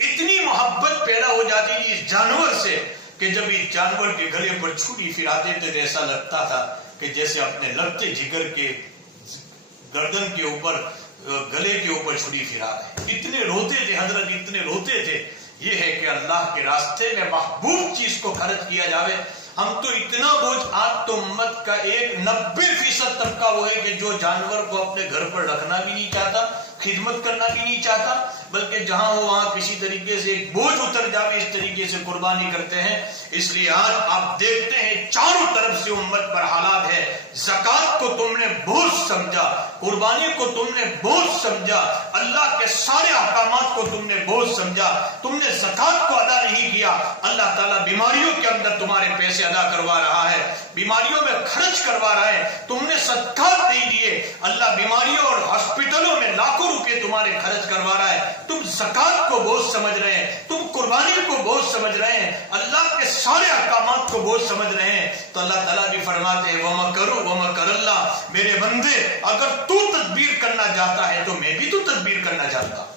اتنی محبت پیدا ہو جاتی تھی اس جانور سے کہ جب اس جانور کے گلے پر چھری پھراتے تھے تو ایسا لگتا تھا کہ جیسے اپنے لڑتے جگر کے گردن کے اوپر، گلے کے اوپر چھری پھرا رہے۔ اتنے روتے تھے حضرت، اتنے روتے تھے۔ یہ ہے کہ اللہ کے راستے میں محبوب چیز کو خرچ کیا جاوے۔ ہم تو اتنا بوجھ، آج تو امت کا 90% طبقہ وہ ہے کہ جو جانور کو اپنے گھر پر رکھنا بھی نہیں چاہتا، خدمت کرنا بھی نہیں چاہتا، بلکہ جہاں ہو وہاں کسی طریقے سے ایک بوجھ اتر جاوے اس طریقے سے قربانی کرتے ہیں۔ اس لیے آج آپ دیکھتے ہیں چاروں طرف سے امت پر حالات ہے، زکوٰۃ کو تم نے بوجھ سمجھا، قربانی کو تم نے بوجھ سمجھا، اللہ کے سارے احکامات کو تم نے بوجھ سمجھا، تم نے زکوٰۃ کو ادا نہیں کیا، اللہ تعالیٰ بیماریوں کے اندر تمہارے پیسے ادا کروا رہا ہے، بیماریوں میں خرچ کروا رہا ہے، تم نے صدقات نہیں دیے، اللہ بیماریوں اور ہاسپٹلوں میں لاکھوں روپے تمہارے خرچ کروا رہا ہے، تم زکوٰۃ کو بوجھ سمجھ رہے ہیں، تم قربانی کو بوجھ سمجھ رہے ہیں، اللہ کے سارے احکامات کو بوجھ سمجھ رہے ہیں، تو اللہ تعالیٰ بھی فرماتے ہیں وَمَكَرُوا وَمَكَرَ اللَّهُ، میرے بندے اگر تو تدبیر کرنا چاہتا ہے تو میں بھی تو تدبیر کرنا چاہتا ہوں۔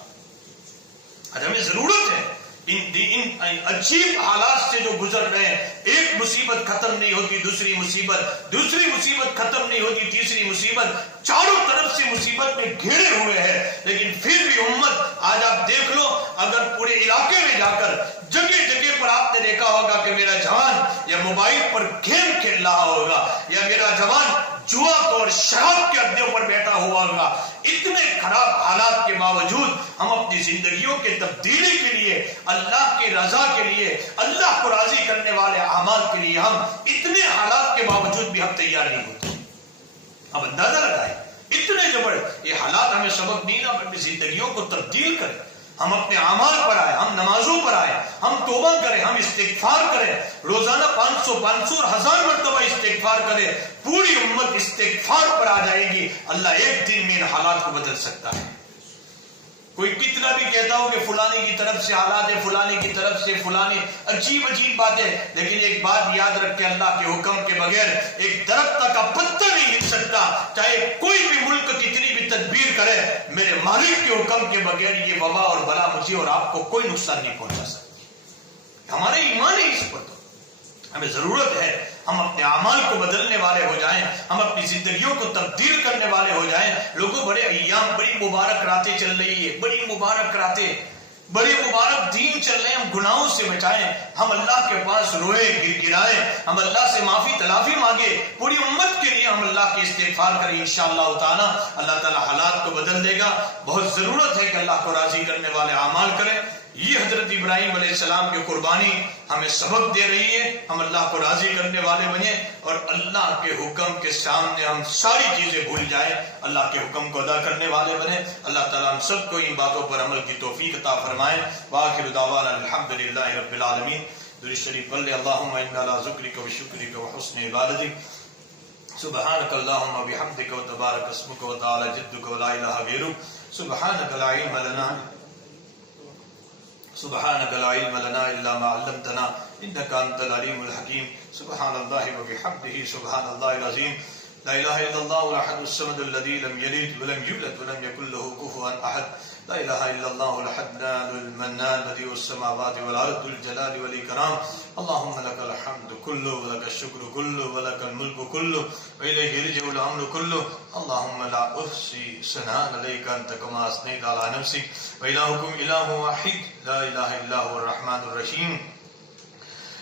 آج ہمیں ضرورت ہے ان عجیب حالات سے جو گزر رہے ہیں، ایک مصیبت ختم نہیں ہوتی دوسری مصیبت ختم نہیں ہوتی تیسری مصیبت، چاروں طرف سے مصیبت میں گھیرے ہوئے ہیں، لیکن پھر بھی امت، آج آپ دیکھ لو اگر پورے علاقے میں جا کر جگہ جگہ پر آپ نے دیکھا ہوگا کہ میرا جوان یا موبائل پر گیم کھیل رہا ہوگا، یا میرا جوان جوا اور شراب کے اڈے پر بیٹھا ہوا ہوگا۔ اتنے خراب حالات کے باوجود ہم اپنی زندگیوں کے تبدیلی کے لیے، اللہ کی رضا کے لیے، اللہ کو راضی کرنے والے اعمال کے لیے، ہم اتنے حالات کے باوجود بھی ہم تیار نہیں ہوتے۔ اب اندازہ لگائیں اتنے جبر یہ حالات ہمیں سبق نہیں، ہم اپنی زندگیوں کو تبدیل کریں، ہم اپنے اعمال پر آئے، ہم نمازوں پر آئے، ہم توبہ کریں، ہم استغفار کریں، روزانہ 500 اور 1000 مرتبہ استغفار کریں، پوری امت استغفار پر آ جائے گی، اللہ ایک دن میں ان حالات کو بدل سکتا ہے۔ کوئی کتنا بھی کہتا ہو کہ فلانے کی طرف سے حالات ہے، فلانے کی طرف سے فلانے عجیب باتیں، لیکن ایک بات یاد رکھ کے اللہ کے حکم کے بغیر ایک درخت کا پتا نہیں ہل سکتا، چاہے کوئی بھی ملک کتنی بھی تدبیر کرے، میرے مالک کے حکم کے بغیر یہ وبا اور بلا مجھے اور آپ کو کوئی نقصان نہیں پہنچا سکتی۔ ہمارے ایمان ہے اس پر، تو ہمیں ضرورت ہے ہم اپنے اعمال کو بدلنے والے ہو جائیں، ہم اپنی زندگیوں کو تبدیل کرنے والے ہو جائیں۔ لوگوں بڑے ایام، بڑی مبارک راتیں چل رہی ہے، بڑی مبارک راتیں، بڑے مبارک دین چل رہے ہیں، ہم گناہوں سے بچائیں، ہم اللہ کے پاس روئے گرائیں، ہم اللہ سے معافی تلافی مانگے، پوری امت کے لیے ہم اللہ کی استغفار کریں، انشاءاللہ تعالی اللہ تعالی حالات کو بدل دے گا۔ بہت ضرورت ہے کہ اللہ کو راضی کرنے والے اعمال کریں۔ یہ حضرت ابراہیم علیہ السلام کی قربانی ہمیں سبق دے رہی ہے، ہم اللہ کو راضی کرنے والے بنیں اور اللہ کے حکم کے سامنے ہم ساری چیزیں بھول جائیں، اللہ کے حکم کو ادا کرنے والے بنیں۔ اللہ تعالیٰ ہم سب کو ان باتوں پر عمل کی توفیق عطا فرمائے۔ وآخر دعوانا الحمدللہ رب العالمین۔ درود شریف پڑھ لیں۔ اللہم انا علی ذکرک و شکرک و حسن عبادتک، سبحانک اللہم و بحمدک و تبارک اسمک و تعالی جدک و لا الہ غیرک، سبحانک لا علم لنا الا ما علمتنا انك انت العليم الحكيم، سبحان الله وبحمده سبحان الله العظيم، لا اله الا الله الاحد الصمد الذي لم يلد ولم يولد ولم يكن له كفوا احد، لا اله الا الله الحنان المنان بديع السماوات والارض ذو الجلال والاكرام، اللهم لك الحمد كله ولك الشكر كله ولك الملك كله واليك يرجع الامر كله، اللهم لا احصي ثناء عليك انت كما اثنيت على نفسك، والهكم اله واحد لا اله الا هو الرحمن الرحيم،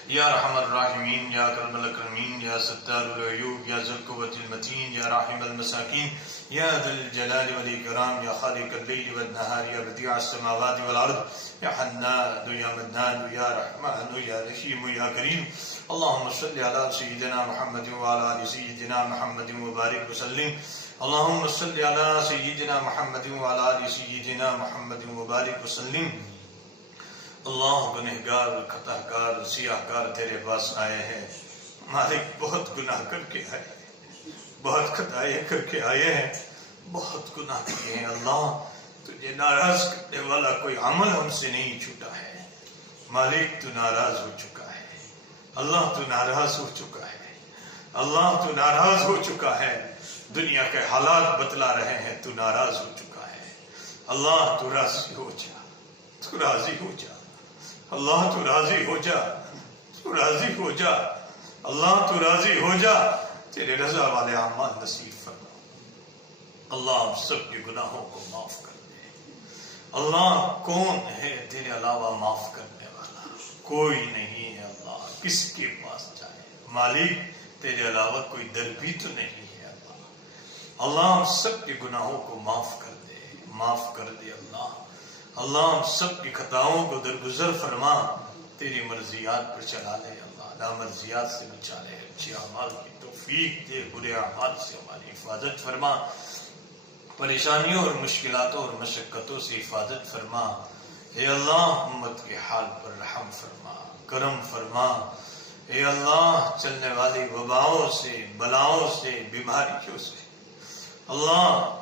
یا رحم الراحمین، یا کرم الاکرمین، یا ستار العیوب، یا ذو القوة المتین، یا راحم المساکین، یا ذا الجلال والاکرام، یا خالق اللیل والنہار، یا بدیع السماوات والارض، یا حنان یا منان، یا رحمان یا رحیم یا کریم، اللہم صلی علی سیدنا محمد وعلی آل سیدنا محمد وبارک وسلم، اللہم صلی علی سیدنا محمد وعلی آل سیدنا محمد وبارک وسلم، اللہ گنہگار خطا کار سیاہ کار تیرے پاس آئے ہیں مالک، بہت گناہ کر کے آئے ہیں، بہت خطائیں کر کے آئے ہیں، بہت گناہ کیے ہیں۔ اللہ تجھے ناراض کرنے والا کوئی عمل ہم سے نہیں چھوٹا ہے مالک، تو ناراض ہو چکا ہے اللہ، تو ناراض ہو چکا ہے اللہ، تو ناراض ہو چکا ہے، دنیا کے حالات بتلا رہے ہیں تو ناراض ہو چکا ہے اللہ، تو راضی ہو جا، تو راضی ہو جا اللہ، تو راضی ہو جا، تو راضی ہو جا اللہ، تو راضی ہو جا، تیرے رضا والے اعمال نصیب فرما اللہ، ہم سب کے گناہوں کو معاف کر دے اللہ۔ کون ہے تیرے علاوہ معاف کرنے والا؟ کوئی نہیں ہے اللہ، کس کے پاس جائے مالک، تیرے علاوہ کوئی در بھی تو نہیں ہے اللہ۔ اللہ ہم سب کے گناہوں کو معاف کر دے، معاف کر دے اللہ۔ اللہ ہم سب کی خطاؤں کو درگزر فرما، تیری مرضیات پر چلا لے اللہ، نامرضیات سے بچا لے، اچھے اعمال کی توفیق دے، برے اعمال سے ہماری حفاظت فرما، پریشانیوں اور مشکلاتوں اور مشقتوں سے حفاظت فرما۔ اے اللہ امت کے حال پر رحم فرما، کرم فرما۔ اے اللہ چلنے والی وباؤں سے، بلاؤں سے، بیماریوں سے اللہ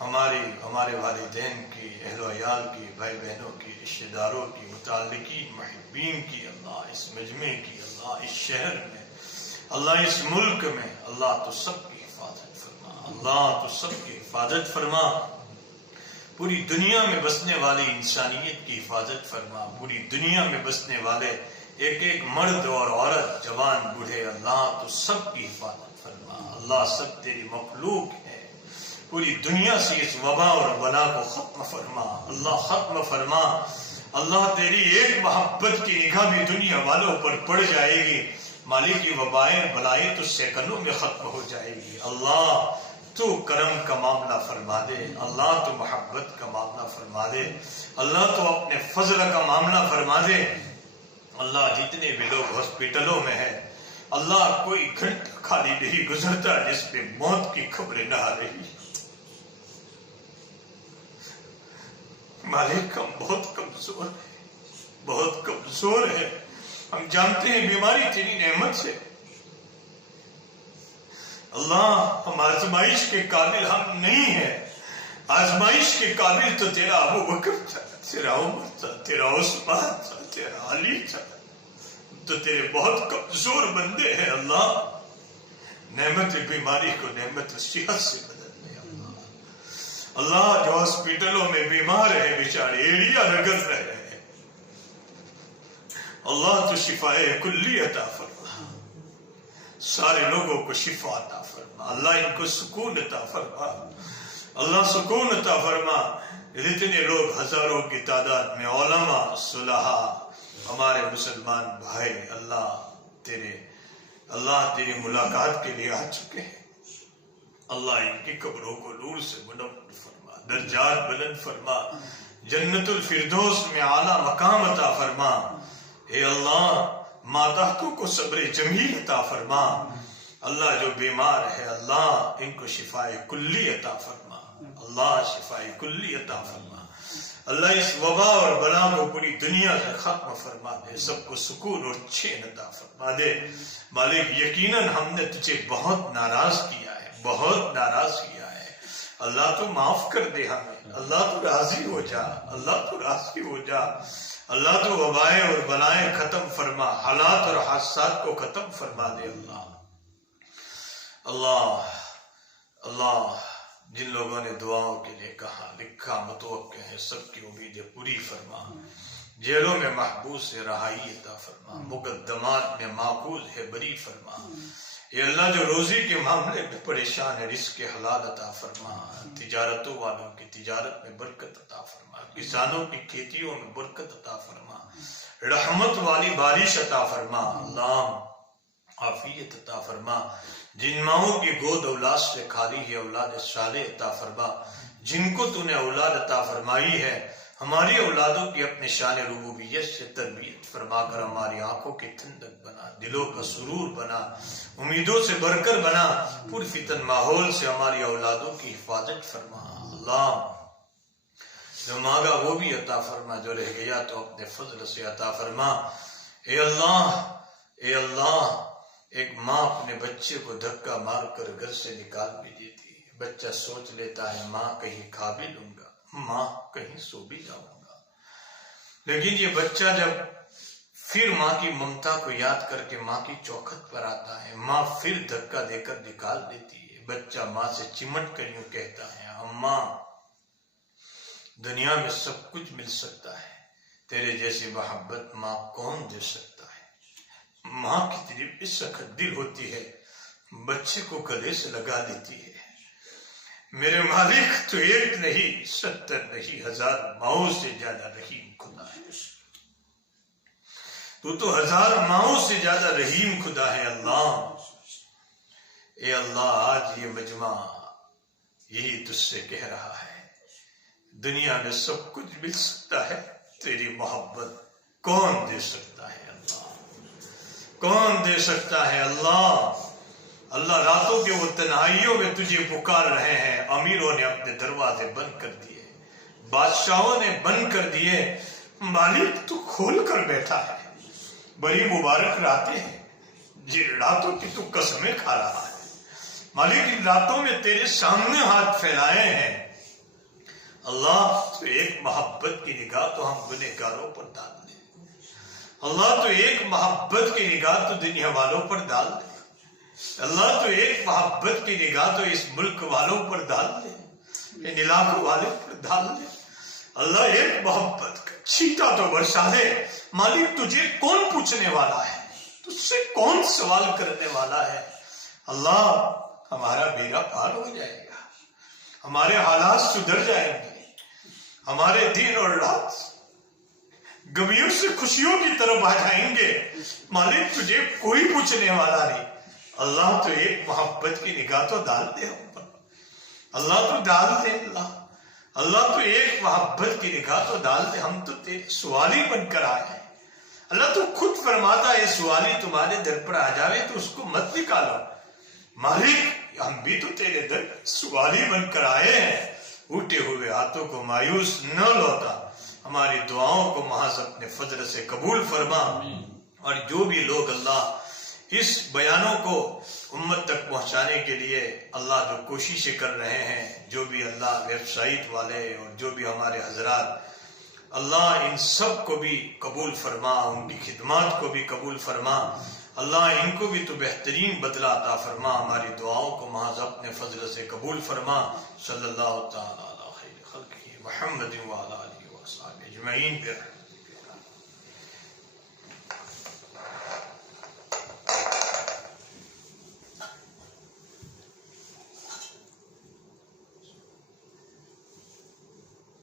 ہمارے والدین کی، اہل و عیال کی، بھائی بہنوں کی، رشتہ داروں کی، متعلقین، محبین کی اللہ، اس مجمع کی اللہ، اس شہر میں اللہ، اس ملک میں اللہ، تو سب کی حفاظت فرما اللہ، تو سب کی حفاظت فرما، پوری دنیا میں بسنے والی انسانیت کی حفاظت فرما، پوری دنیا میں بسنے والے ایک ایک مرد اور عورت، جوان بوڑھے اللہ، تو سب کی حفاظت فرما اللہ، سب تیری مخلوق ہے، پوری دنیا سے اس وبا اور بلا کو ختم فرما اللہ، ختم فرما اللہ، تیری ایک محبت کی نگاہ بھی دنیا والوں پر پڑ جائے گی مالک، یہ وبائیں بلائیں تو سیکنڈوں میں ختم ہو جائے گی اللہ، تو کرم کا معاملہ فرما دے اللہ، تو محبت کا معاملہ فرما دے اللہ، تو اپنے فضل کا معاملہ فرما دے اللہ۔ جتنے بھی لوگ ہاسپٹلوں میں ہیں اللہ، کوئی گھنٹہ خالی نہیں گزرتا جس پہ موت کی خبریں نہ آ رہی مالک، ہم بہت کمزور ہیں، بہت کمزور ہیں، ہم جانتے ہیں بیماری تیری نعمت سے اللہ، ہم آزمائش کے قابل ہم نہیں ہیں، آزمائش کے قابل تو تیرا ابو بکر تھا، تیرا عمر تھا، تیرا عثمان تھا، تیرا علی تھا، تو تیرے بہت کمزور بندے ہیں اللہ، نعمت بیماری کو نعمت صحت سے بدل دے اللہ۔ اللہ جو ہاسپٹلوں میں بیمار ہے بیچارے ایڑیا رگڑ رہے ہیں اللہ، تو شفائے کلی عطا فرما، سارے لوگوں کو شفا عطا فرما اللہ، ان کو سکون عطا فرما اللہ، سکون عطا فرما۔ اتنے لوگ ہزاروں کی تعداد میں علماء، صلحاء، ہمارے مسلمان بھائی اللہ تیری ملاقات کے لیے آ چکے ہیں اللہ، ان کی قبروں کو نور سے منور فرما، درجات بلند فرما، جنت الفردوس میں اعلیٰ مقام عطا فرما۔ اے اللہ ماتحتوں کو صبر جمیل عطا فرما اللہ، جو بیمار ہے اللہ ان کو شفائے کلی عطا فرما اللہ، شفائے کلی عطا فرما اللہ، اس وبا اور بلا کو پوری دنیا سے ختم فرما دے، سب کو سکون اور چین عطا فرما دے مالک۔ یقیناً ہم نے تجھے بہت ناراض کیا ہے، بہت ناراض کیا ہے اللہ، تو معاف کر دے ہمیں اللہ، تو راضی ہو جا اللہ، تو راضی ہو جا اللہ، تو وبائیں اور بلائیں ختم فرما، حالات اور حادثات کو ختم فرما دے اللہ۔ اللہ اللہ جن لوگوں نے دعاؤں کے لیے کہا لکھا متوقع ہے، سب کی امیدیں پوری فرما، جیلوں میں محبوس ہے رہائی عطا فرما، مقدمات میں ماخوذ ہے بری فرما۔ اے اللہ جو روزی کے معاملے میں پریشان ہے رزق حلال عطا فرما، تجارتوں والوں کی تجارت میں برکت عطا فرما، کسانوں کی کھیتیوں میں برکت عطا فرما، رحمت والی بارش عطا فرما اللہ، عافیت عطا فرما۔ جن ماؤں کی گود اولاد سے خالی ہے اولاد صالح عطا فرما، جن کو تو نے اولاد عطا فرمائی ہے ہماری اولادوں کی اپنے شان ربوبیت سے تربیت فرما کر ہماری آنکھوں کی ٹھنڈک بنا، دلوں کا سرور بنا، امیدوں سے بھر کر بنا، پر فتن ماحول سے ہماری اولادوں کی حفاظت فرما اللہ۔ جو مانگا وہ بھی عطا فرما، جو رہ گیا تو اپنے فضل سے عطا فرما۔ اے اللہ، ایک ماں اپنے بچے کو دھکا مار کر گھر سے نکال بھی دیتی ہے۔ بچہ سوچ لیتا ہے ماں کہیں کھا بھی لوں گا، ماں کہیں سو بھی جاؤں گا، لیکن یہ بچہ جب پھر ماں کی ممتا کو یاد کر کے ماں کی چوکھٹ پر آتا ہے، ماں پھر دھکا دے کر نکال دیتی ہے۔ بچہ ماں سے چمٹ کر یوں کہتا ہے، اماں دنیا میں سب کچھ مل سکتا ہے، تیرے جیسی محبت ماں کون دے سکتا ہے۔ ماں کتنی بے سخت دل ہوتی ہے، بچے کو گلے سے لگا لیتی ہے۔ میرے مالک تو ایک نہیں 70 نہیں 1000 ماؤں سے زیادہ رحیم خدا ہے، تو 1000 ماؤں سے زیادہ رحیم خدا ہے۔ اللہ اے اللہ، آج یہ مجمع یہی تجھ سے کہہ رہا ہے، دنیا میں سب کچھ مل سکتا ہے، تیری محبت کون دے سکتا ہے؟ اللہ کون دے سکتا ہے؟ اللہ راتوں کے وہ تنہائیوں میں تجھے پکار رہے ہیں، امیروں نے اپنے دروازے بند کر دیے، بادشاہوں نے بند کر دیے، مالک تو کھول کر بیٹھا ہے۔ بڑی مبارک راتیں ہیں جن راتوں کی تو قسمیں کھا رہا ہے۔ مالک ان راتوں میں تیرے سامنے ہاتھ پھیلائے ہیں۔ اللہ تو ایک محبت کی نگاہ تو ہم گنہگاروں پر ڈال دے، اللہ تو ایک محبت کی نگاہ تو دنیا والوں پر ڈال دے، اللہ تو ایک محبت کی نگاہ تو اس ملک والوں پر ڈال دے، ان علاقوں والوں پر ڈال دے۔ اللہ ایک محبت کا چھینٹا تو برسا دے۔ مالک تجھے کون پوچھنے والا ہے، تجھ سے کون سوال کرنے والا ہے؟ اللہ ہمارا بیڑا پار ہو جائے گا، ہمارے حالات سدھر جائیں گے، ہمارے دن اور رات غمیوں سے خوشیوں کی طرف آ جائیں گے۔ مالک تجھے کوئی پوچھنے والا نہیں۔ اللہ تو ایک محبت کی نگاہ تو ڈال دے ہم پر، اللہ تو ڈال دے۔ اللہ تو ایک محبت کی نگاہ تو ڈال دے، ہم تو تیرے سوالی بن کر آئے ہیں۔ اللہ تو خود فرماتا ہے سوالی تمہارے در پر آ جاوے تو اس کو مت نکالو۔ مالک ہم بھی تو تیرے در سوالی بن کر آئے ہیں، اٹھے ہوئے ہاتھوں کو مایوس نہ لوٹا، ہماری دعاؤں کو محض اپنے فضل سے قبول فرما۔ اور جو بھی لوگ اللہ اس بیانوں کو امت تک پہنچانے کے لیے اللہ جو کوششیں کر رہے ہیں، جو بھی اللہ ویب سائٹ والے اور جو بھی ہمارے حضرات، اللہ ان سب کو بھی قبول فرما، ان کی خدمات کو بھی قبول فرما۔ اللہ ان کو بھی تو بہترین بدلہ عطا فرما، ہماری دعاؤں کو محض اپنے فضل سے قبول فرما۔ صلی اللہ تعالی علی خیر خلقہ محمد وعلی آلہ وصحبہ اجمعین۔